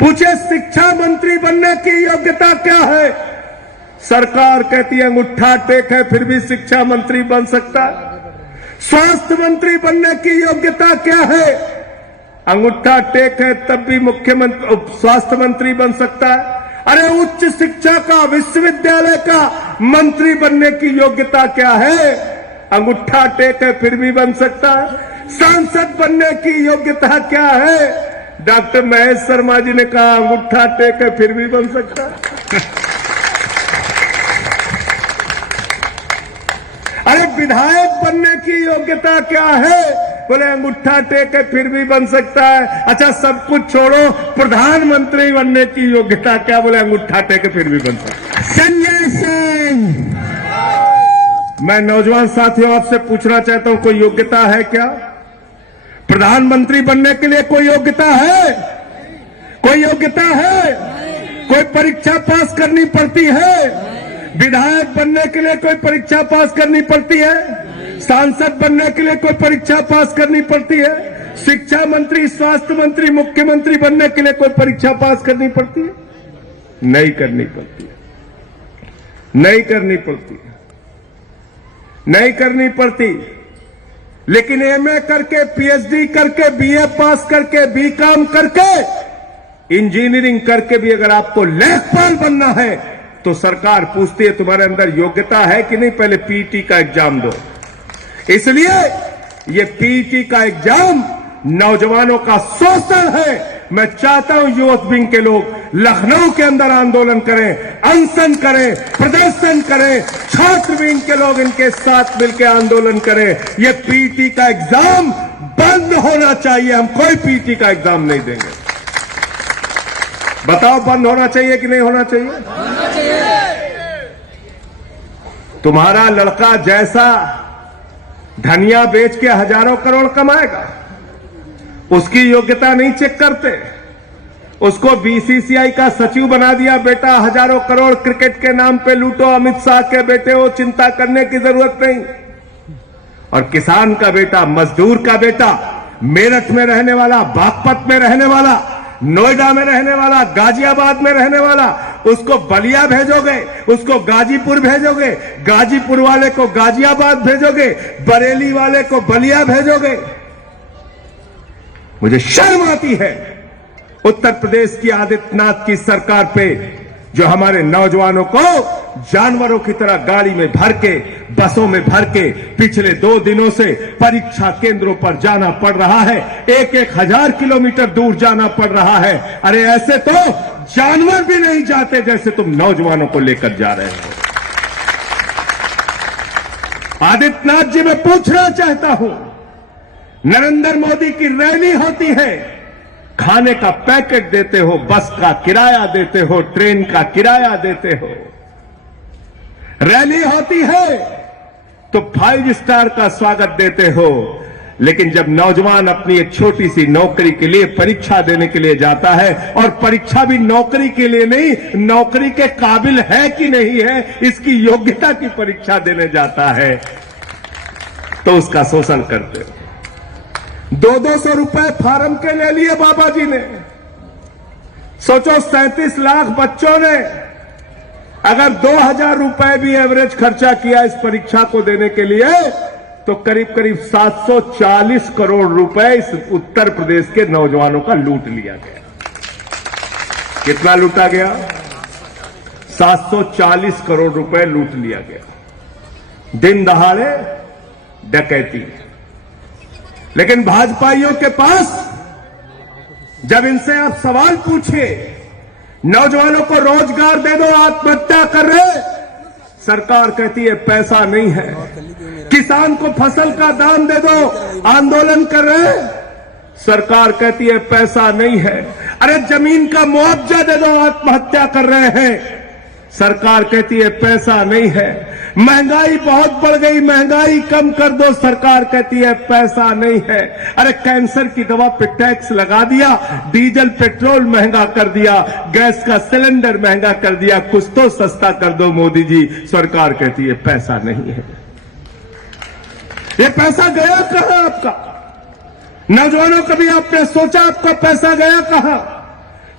पूछे शिक्षा मंत्री बनने की योग्यता क्या है? सरकार कहती है अंगूठा टेक है फिर भी शिक्षा मंत्री बन सकता है। स्वास्थ्य मंत्री बनने की योग्यता क्या है? अंगूठा टेक है तब भी मुख्यमंत्री स्वास्थ्य मंत्री बन सकता है। अरे उच्च शिक्षा का विश्वविद्यालय का मंत्री बनने की योग्यता क्या है? अंगूठा टेक है फिर भी बन सकता है। सांसद बनने की योग्यता क्या है? डॉक्टर महेश शर्मा जी ने कहा अंगूठा टेक है फिर भी बन सकता है। अरे विधायक बनने की योग्यता क्या है? बोले अंगूठा टेक है फिर भी बन सकता है। अच्छा सब कुछ छोड़ो, प्रधानमंत्री बनने की योग्यता क्या? बोले अंगूठा टेक है फिर भी बन सकता है। संजय सिंह, मैं नौजवान साथियों आपसे पूछना चाहता हूं, कोई योग्यता है क्या? प्रधानमंत्री बनने के लिए कोई योग्यता है? कोई योग्यता है? कोई परीक्षा पास करनी पड़ती है? विधायक बनने के लिए कोई परीक्षा पास करनी पड़ती है? सांसद बनने के लिए कोई परीक्षा पास करनी पड़ती है? शिक्षा मंत्री, स्वास्थ्य मंत्री, मुख्यमंत्री बनने के लिए कोई परीक्षा पास करनी पड़ती है? नहीं करनी पड़ती है, नहीं करनी पड़ती है, नहीं करनी पड़ती। लेकिन एमए करके, पीएचडी करके, बीए पास करके, बीकॉम करके, इंजीनियरिंग करके भी अगर आपको लेखपाल बनना है तो सरकार पूछती है तुम्हारे अंदर योग्यता है कि नहीं, पहले पीटी का एग्जाम दो। इसलिए ये पीटी का एग्जाम नौजवानों का शोषण है। मैं चाहता हूं युवक विंग के लोग लखनऊ के अंदर आंदोलन करें, अनशन करें, प्रदर्शन करें, छात्र विंग के लोग इनके साथ मिलकर आंदोलन करें। ये पीटी का एग्जाम बंद होना चाहिए। हम कोई पीटी का एग्जाम नहीं देंगे। बताओ बंद होना चाहिए कि नहीं होना चाहिए? होना चाहिए। तुम्हारा लड़का जैसा धनिया बेच के हजारों करोड़ कमाएगा, उसकी योग्यता नहीं चेक करते। उसको बीसीसीआई का सचिव बना दिया, बेटा हजारों करोड़ क्रिकेट के नाम पे लूटो, अमित शाह के बेटे हो, चिंता करने की जरूरत नहीं। और किसान का बेटा, मजदूर का बेटा, मेरठ में रहने वाला, बागपत में रहने वाला, नोएडा में रहने वाला, गाजियाबाद में रहने वाला, उसको बलिया भेजोगे, उसको गाजीपुर भेजोगे, गाजीपुर वाले को गाजियाबाद भेजोगे, बरेली वाले को बलिया भेजोगे। मुझे शर्म आती है उत्तर प्रदेश की आदित्यनाथ की सरकार पे, जो हमारे नौजवानों को जानवरों की तरह गाड़ी में भर के, बसों में भर के पिछले 2 दिनों से परीक्षा केंद्रों पर जाना पड़ रहा है। 1-1 हजार किलोमीटर दूर जाना पड़ रहा है। अरे ऐसे तो जानवर भी नहीं जाते जैसे तुम नौजवानों को लेकर जा रहे हो। आदित्यनाथ जी, मैं पूछना चाहता हूं, नरेंद्र मोदी की रैली होती है, खाने का पैकेट देते हो, बस का किराया देते हो, ट्रेन का किराया देते हो। रैली होती है तो 5 स्टार का स्वागत देते हो, लेकिन जब नौजवान अपनी एक छोटी सी नौकरी के लिए परीक्षा देने के लिए जाता है, और परीक्षा भी नौकरी के लिए नहीं, नौकरी के काबिल है कि नहीं है इसकी योग्यता की परीक्षा देने जाता है, तो उसका शोषण करते हो। 200 रुपए फार्म के ले लिए बाबा जी ने। सोचो 37 लाख बच्चों ने अगर 2000 रुपए भी एवरेज खर्चा किया इस परीक्षा को देने के लिए, तो करीब करीब 740 करोड़ रुपए इस उत्तर प्रदेश के नौजवानों का लूट लिया गया। कितना लूटा गया? 740 करोड़ रुपए लूट लिया गया। दिन दहाड़े डकैती। लेकिन भाजपाइयों के पास जब इनसे आप सवाल पूछे, नौजवानों को रोजगार दे दो, आत्महत्या कर रहे, सरकार कहती है पैसा नहीं है। किसान को फसल का दाम दे दो, आंदोलन कर रहे, सरकार कहती है पैसा नहीं है। अरे जमीन का मुआवजा दे दो, आत्महत्या कर रहे हैं, सरकार कहती है पैसा नहीं है। महंगाई बहुत बढ़ गई, महंगाई कम कर दो, सरकार कहती है पैसा नहीं है। अरे कैंसर की दवा पे टैक्स लगा दिया, डीजल पेट्रोल महंगा कर दिया, गैस का सिलेंडर महंगा कर दिया, कुछ तो सस्ता कर दो मोदी जी, सरकार कहती है पैसा नहीं है। ये पैसा गया कहां आपका? नौजवानों कभी आपने सोचा आपका पैसा गया कहां?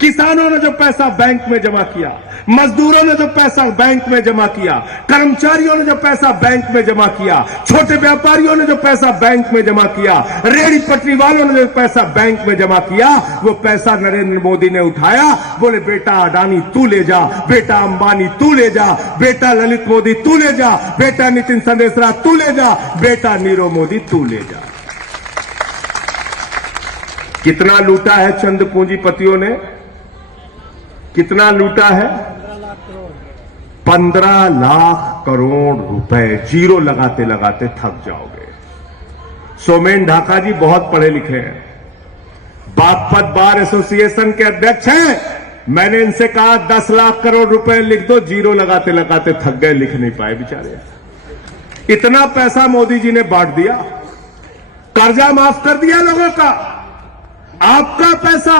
किसानों ने जो पैसा बैंक में जमा किया, मजदूरों ने जो पैसा बैंक में जमा किया, कर्मचारियों ने जो पैसा बैंक में जमा किया, छोटे व्यापारियों ने जो पैसा बैंक में जमा किया, रेहड़ी पटरी वालों ने जो पैसा बैंक में जमा किया, वो पैसा नरेंद्र मोदी ने उठाया। बोले बेटा अडानी तू ले जा, बेटा अंबानी तू ले जा, बेटा ललित मोदी तू ले जा, बेटा नितिन संदेशरा तू ले जा, बेटा नीरव मोदी तू ले जा। कितना लूटा है चंद पूंजीपतियों ने? कितना लूटा है? 15 लाख करोड़ रुपए। जीरो लगाते लगाते थक जाओगे। सोमेन ढाका जी बहुत पढ़े लिखे हैं, बागपत बार एसोसिएशन के अध्यक्ष हैं। मैंने इनसे कहा 10 लाख करोड़ रुपए लिख दो, जीरो लगाते लगाते थक गए, लिख नहीं पाए बेचारे। इतना पैसा मोदी जी ने बांट दिया, कर्जा माफ कर दिया लोगों का। आपका पैसा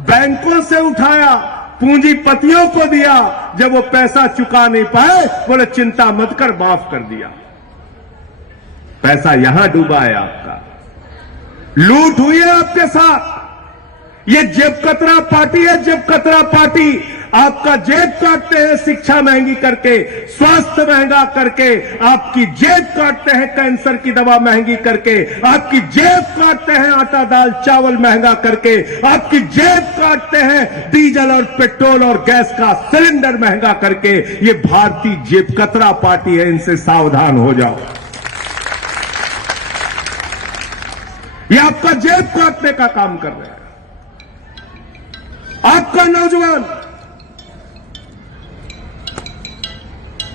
बैंकों से उठाया, पूंजीपतियों को दिया। जब वो पैसा चुका नहीं पाए, बोले चिंता मत कर, माफ कर दिया। पैसा यहां डूबा है आपका, लूट हुई है आपके साथ। ये जेब कतरा पार्टी है, जेब कतरा पार्टी। आपका जेब काटते हैं शिक्षा महंगी करके, स्वास्थ्य महंगा करके, आपकी जेब काटते हैं कैंसर की दवा महंगी करके, आपकी जेब काटते हैं आटा दाल चावल महंगा करके, आपकी जेब काटते हैं डीजल और पेट्रोल और गैस का सिलेंडर महंगा करके। ये भारतीय जेब कतरा पार्टी है, इनसे सावधान हो जाओ। ये आपका जेब काटने का काम कर रहे हैं। आपका नौजवान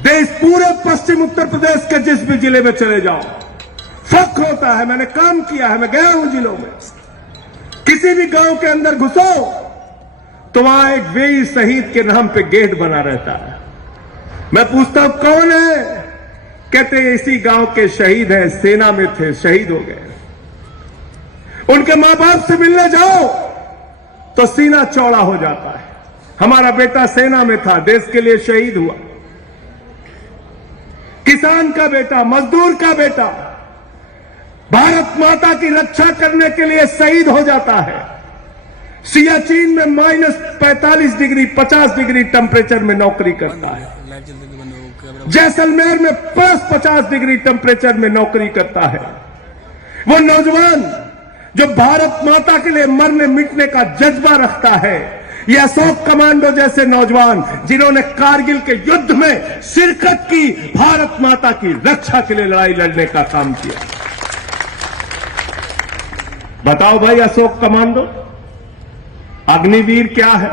देश पूरे पश्चिम उत्तर प्रदेश के जिस भी जिले में चले जाओ, फख्र होता है। मैंने काम किया है, मैं गया हूं जिलों में। किसी भी गांव के अंदर घुसो तो वहां एक वीर शहीद के नाम पे गेट बना रहता है। मैं पूछता हूं कौन है? कहते हैं इसी गांव के शहीद हैं, सेना में थे, शहीद हो गए। उनके मां बाप से मिलने जाओ तो सीना चौड़ा हो जाता है। हमारा बेटा सेना में था, देश के लिए शहीद हुआ। किसान का बेटा, मजदूर का बेटा भारत माता की रक्षा करने के लिए शहीद हो जाता है। सियाचिन में -45 डिग्री 50 डिग्री टेम्परेचर में नौकरी करता है। जैसलमेर में +50 डिग्री टेम्परेचर में नौकरी करता है। वो नौजवान जो भारत माता के लिए मरने मिटने का जज्बा रखता है, ये अशोक कमांडो जैसे नौजवान जिन्होंने कारगिल के युद्ध में शिरकत की, भारत माता की रक्षा के लिए लड़ाई लड़ने का काम किया। बताओ भाई, अशोक कमांडो अग्निवीर क्या है?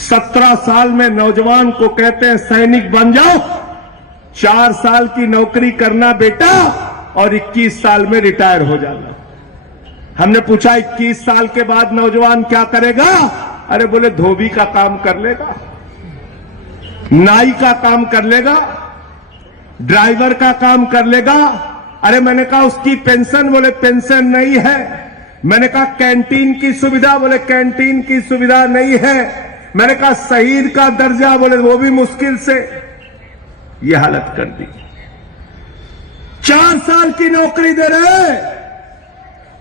17 साल में नौजवान को कहते हैं सैनिक बन जाओ, 4 साल की नौकरी करना बेटा और 21 साल में रिटायर हो जाना। हमने पूछा 21 साल के बाद नौजवान क्या करेगा? अरे बोले धोबी का काम कर लेगा, नाई का काम कर लेगा, ड्राइवर का काम कर लेगा। अरे मैंने कहा उसकी पेंशन? बोले पेंशन नहीं है। मैंने कहा कैंटीन की सुविधा? बोले कैंटीन की सुविधा नहीं है। मैंने कहा शहीद का दर्जा? बोले वो भी मुश्किल से। ये हालत कर दी। 4 साल की नौकरी दे रहे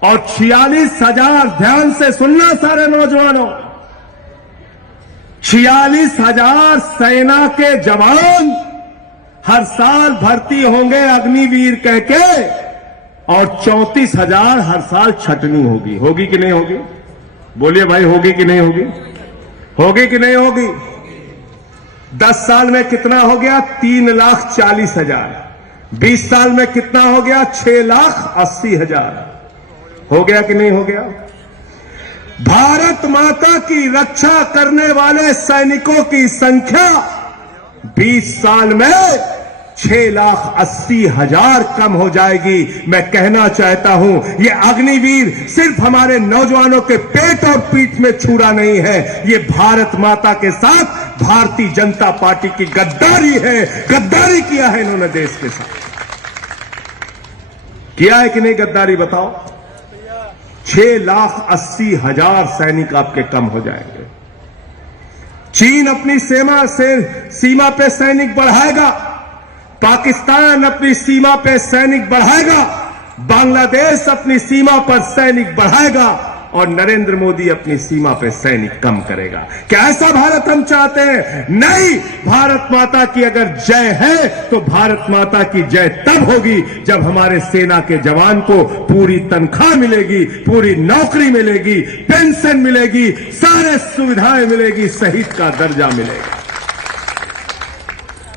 और 46,000, ध्यान से सुनना सारे नौजवानों, 46,000 सेना के जवान हर साल भर्ती होंगे अग्निवीर कह के, और 34,000 हर साल छटनी होगी। होगी कि नहीं होगी? बोलिए भाई, होगी कि नहीं होगी? होगी कि नहीं होगी? 10 साल में कितना हो गया? 3,40,000। 20 साल में कितना हो गया? 6,80,000। हो गया कि नहीं हो गया? भारत माता की रक्षा करने वाले सैनिकों की संख्या 20 साल में 6,80,000 कम हो जाएगी। मैं कहना चाहता हूं, ये अग्निवीर सिर्फ हमारे नौजवानों के पेट और पीठ में छुरा नहीं है, ये भारत माता के साथ भारतीय जनता पार्टी की गद्दारी है। गद्दारी किया है इन्होंने देश के साथ। किया है कि नहीं गद्दारी? बताओ। 6,80,000 सैनिक आपके कम हो जाएंगे। चीन अपनी सीमा पे सैनिक बढ़ाएगा, पाकिस्तान अपनी सीमा पे सैनिक बढ़ाएगा, बांग्लादेश अपनी सीमा पर सैनिक बढ़ाएगा, और नरेंद्र मोदी अपनी सीमा पे सैनिक कम करेगा। क्या ऐसा भारत हम चाहते हैं? नहीं। भारत माता की अगर जय है तो भारत माता की जय तब होगी जब हमारे सेना के जवान को पूरी तनख्वाह मिलेगी, पूरी नौकरी मिलेगी, पेंशन मिलेगी, सारे सुविधाएं मिलेगी, शहीद का दर्जा मिलेगा।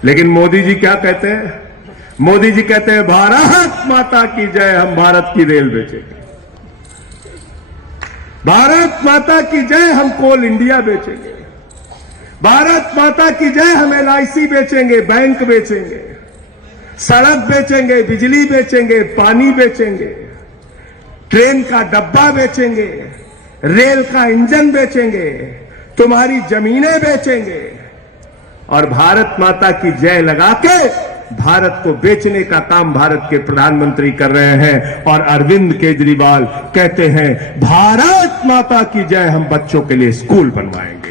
लेकिन मोदी जी क्या कहते हैं? मोदी जी कहते हैं भारत माता की जय, हम भारत की रेल बेचेंगे। भारत माता की जय, हम कोल इंडिया बेचेंगे। भारत माता की जय, हम LIC बेचेंगे, बैंक बेचेंगे, सड़क बेचेंगे, बिजली बेचेंगे, पानी बेचेंगे, ट्रेन का डब्बा बेचेंगे, रेल का इंजन बेचेंगे, तुम्हारी जमीनें बेचेंगे और भारत माता की जय लगा के भारत को बेचने का काम भारत के प्रधानमंत्री कर रहे हैं। और अरविंद केजरीवाल कहते हैं भारत माता की जय, हम बच्चों के लिए स्कूल बनवाएंगे।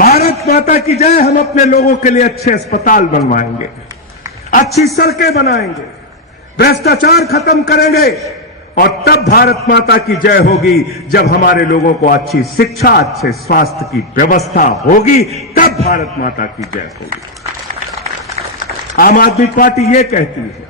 भारत माता की जय, हम अपने लोगों के लिए अच्छे अस्पताल बनवाएंगे, अच्छी सड़कें बनाएंगे, भ्रष्टाचार खत्म करेंगे और तब भारत माता की जय होगी जब हमारे लोगों को अच्छी शिक्षा, अच्छे स्वास्थ्य की व्यवस्था होगी, तब भारत माता की जय होगी। आम आदमी पार्टी ये कहती है